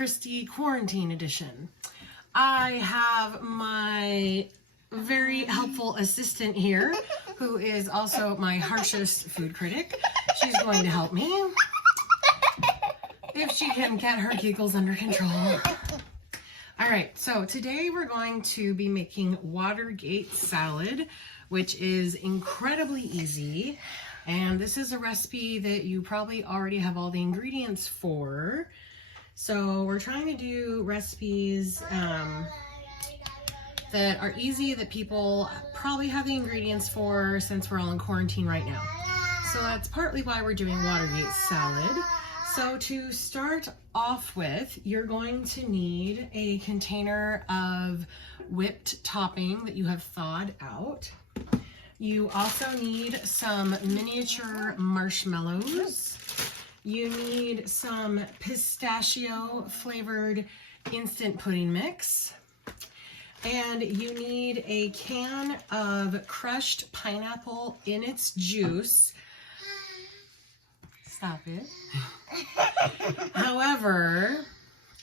Christy Quarantine Edition. I have my very helpful assistant here, who is also my harshest food critic. She's going to help me if she can get her giggles under control. All right, so today we're going to be making Watergate salad, which is incredibly easy. And this is a recipe that you probably already have all the ingredients for. So we're trying to do recipes that are easy, that people probably have the ingredients for since we're all in quarantine right now. So that's partly why we're doing Watergate salad. So to start off with, you're going to need a container of whipped topping that you have thawed out. You also need some miniature marshmallows. You need some pistachio flavored instant pudding mix. And you need a can of crushed pineapple in its juice. Stop it. However,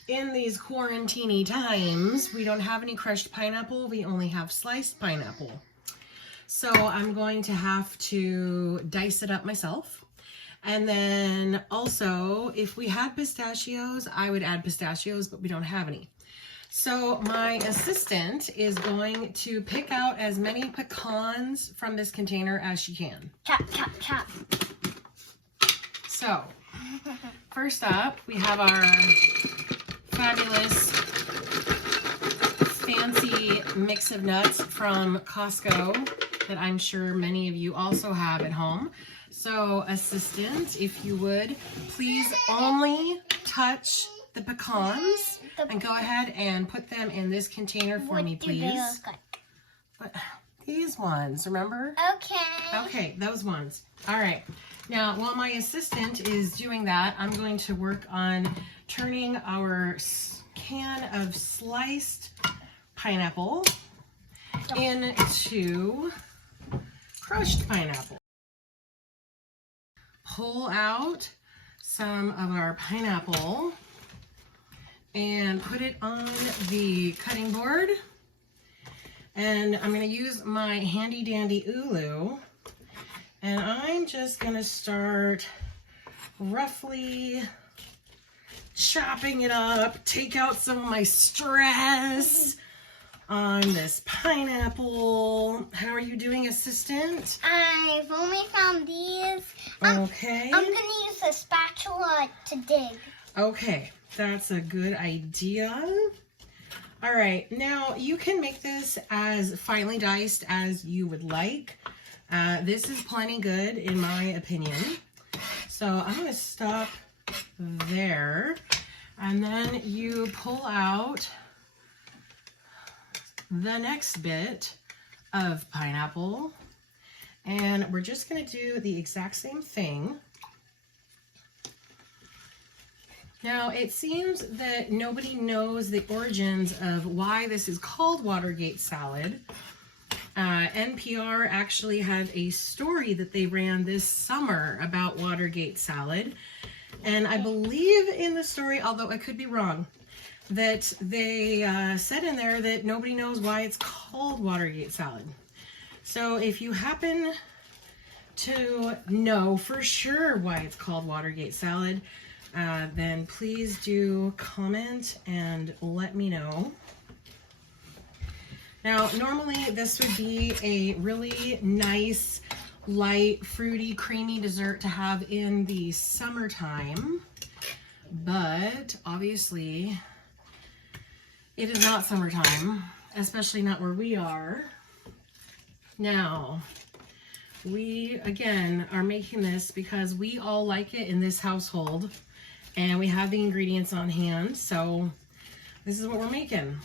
in these quarantine times, we don't have any crushed pineapple. We only have sliced pineapple. So I'm going to have to dice it up myself. And then also, if we had pistachios, I would add pistachios, but we don't have any. So my assistant is going to pick out as many pecans from this container as she can. Chop, chop, chop. So, first up, we have our fabulous, fancy mix of nuts from Costco that I'm sure many of you also have at home. So, assistant, if you would, please only touch the pecans and go ahead and put them in this container for me, please. What do they look like? But these ones, remember? Okay. Okay, those ones. All right. Now, while my assistant is doing that, I'm going to work on turning our can of sliced pineapple into crushed pineapple. Pull out some of our pineapple and put it on the cutting board. And I'm going to use my handy dandy Ulu. And I'm just going to start roughly chopping it up, take out some of my stress on this pineapple. How are you doing, assistant? I've only found these. Okay. I'm going to use a spatula to dig. Okay, that's a good idea. All right, now you can make this as finely diced as you would like. This is plenty good in my opinion. So I'm going to stop there, and then you pull out the next bit of pineapple, and we're just going to do the exact same thing. Now, it seems that nobody knows the origins of why this is called Watergate salad. NPR actually had a story that they ran this summer about Watergate salad. And I believe in the story, although I could be wrong, that they said in there that nobody knows why it's called Watergate salad. So if you happen to know for sure why it's called Watergate salad, then please do comment and let me know. Now, normally this would be a really nice, light, fruity, creamy dessert to have in the summertime, but obviously it is not summertime, especially not where we are. Now, we, again, are making this because we all like it in this household, and we have the ingredients on hand, so this is what we're making.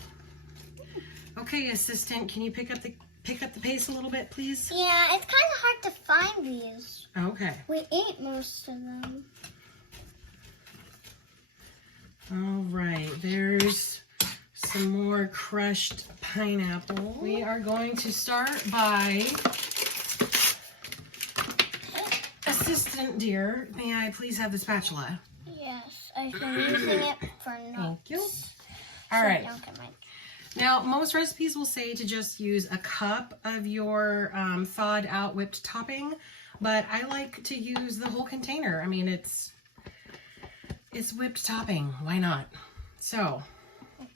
Okay, assistant, can you pick up the pace a little bit, please? Yeah, it's kind of hard to find these. Okay. We ate most of them. All right, there's some more crushed pineapple. We are going to start by, assistant dear, may I please have the spatula? Yes. I've been using it for nuts. Thank you. So All right. don't get my... Now, most recipes will say to just use a cup of your thawed out whipped topping, but I like to use the whole container. I mean, it's whipped topping. Why not? So,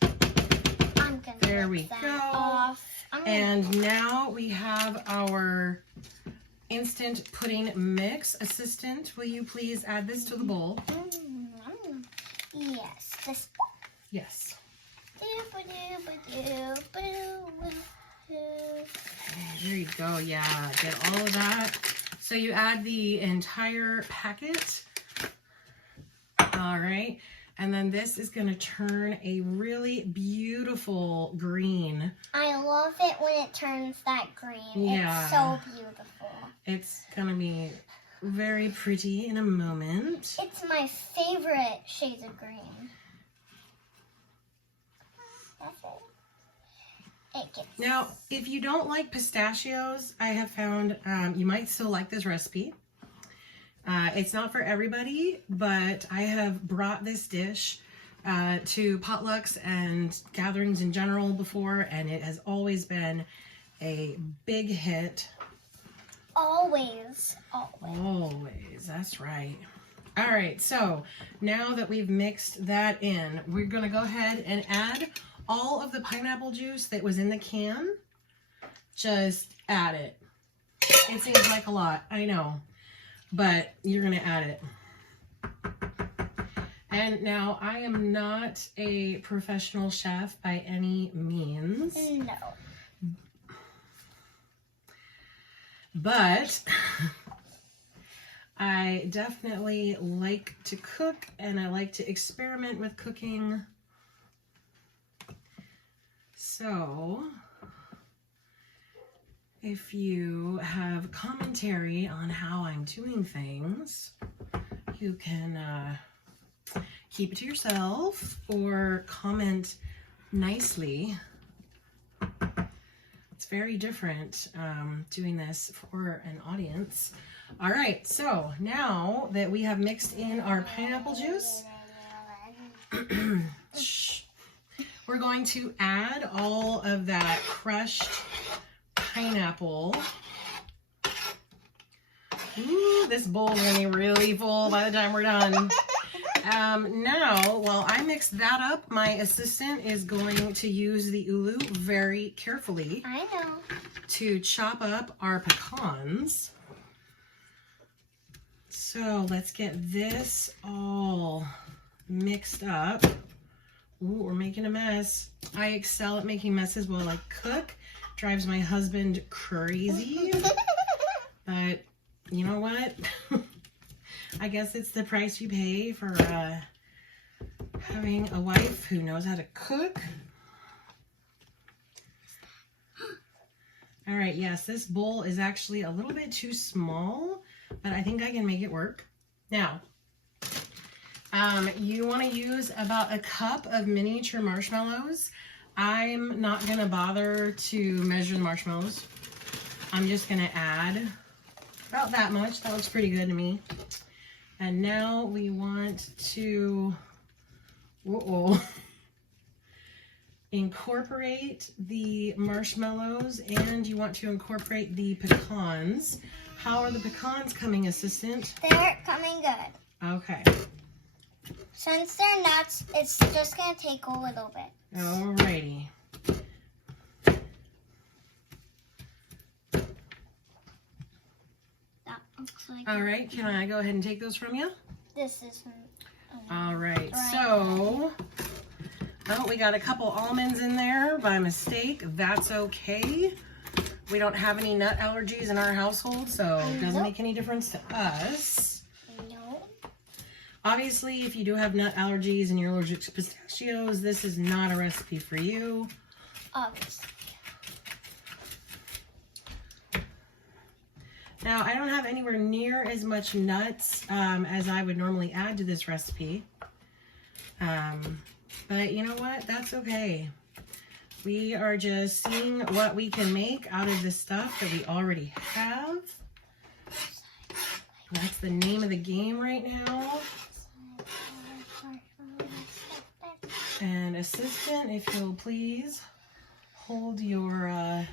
I'm gonna there we rip that go. off. And now we have our instant pudding mix. Assistant, will you please add this to the bowl? Yes, this. Yes. There you go. Yeah, get all of that. So you add the entire packet. All right. And then this is going to turn a really beautiful green. I love it when it turns that green. Yeah. It's so beautiful. It's going to be very pretty in a moment. It's my favorite shades of green. That's it. It gets... Now, if you don't like pistachios, I have found you might still like this recipe. It's not for everybody, but I have brought this dish to potlucks and gatherings in general before, and it has always been a big hit. Always. Always, that's right. All right, so now that we've mixed that in, we're gonna go ahead and add all of the pineapple juice that was in the can. Just add it. It seems like a lot, I know, but you're gonna add it. And now I am not a professional chef by any means. No. But I definitely like to cook and I like to experiment with cooking. So if you have commentary on how I'm doing things, you can keep it to yourself or comment nicely. It's very different doing this for an audience. All right, so now that we have mixed in our pineapple juice, we're going to add all of that crushed pineapple. Ooh, this bowl's gonna be really full by the time we're done. Now, while I mix that up, my assistant is going to use the ulu very carefully. I know. To chop up our pecans. So let's get this all mixed up. Ooh, we're making a mess. I excel at making messes while I cook. Drives my husband crazy. But you know what? I guess it's the price you pay for having a wife who knows how to cook. All right, yes, this bowl is actually a little bit too small, but I think I can make it work. Now, you want to use about a cup of miniature marshmallows. I'm not going to bother to measure the marshmallows. I'm just going to add about that much. That looks pretty good to me. And now we want to incorporate the marshmallows and you want to incorporate the pecans. How are the pecans coming, assistant? They're coming good. Okay. Since they're nuts, it's just going to take a little bit. Alrighty. That looks like... All right, can I go ahead and take those from you? This isn't... All right, so we got a couple almonds in there by mistake. That's okay. We don't have any nut allergies in our household, so it doesn't make any difference to us. No. Obviously, if you do have nut allergies and you're allergic to pistachios, this is not a recipe for you. Obviously. Now, I don't have anywhere near as much nuts as I would normally add to this recipe. But you know what? That's okay. We are just seeing what we can make out of the stuff that we already have. That's the name of the game right now. And assistant, if you'll please hold your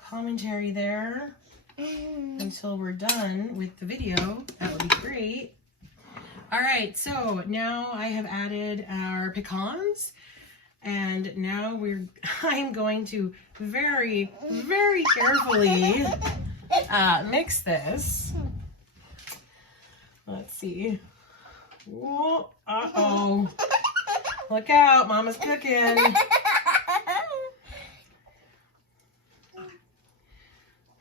commentary there until we're done with the video. That would be great. All right, so now I have added our pecans, and now I'm going to very, very carefully mix this. Let's see. Whoa, uh-oh. Look out, Mama's cooking.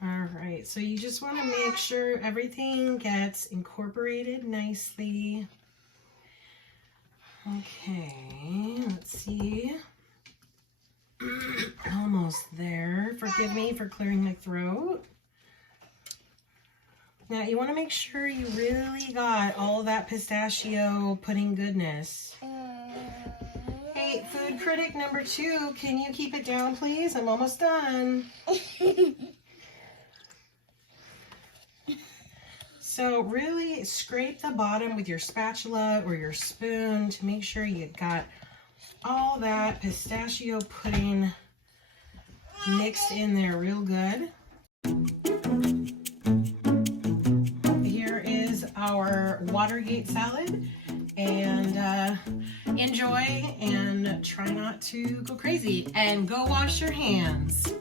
All right, so you just want to make sure everything gets incorporated nicely. Okay, let's see. Almost there. Forgive me for clearing my throat. Now, you want to make sure you really got all that pistachio pudding goodness. Hey, food critic number 2, can you keep it down, please? I'm almost done. So really scrape the bottom with your spatula or your spoon to make sure you got all that pistachio pudding mixed in there real good. Here is our Watergate salad, and enjoy and try not to go crazy and go wash your hands.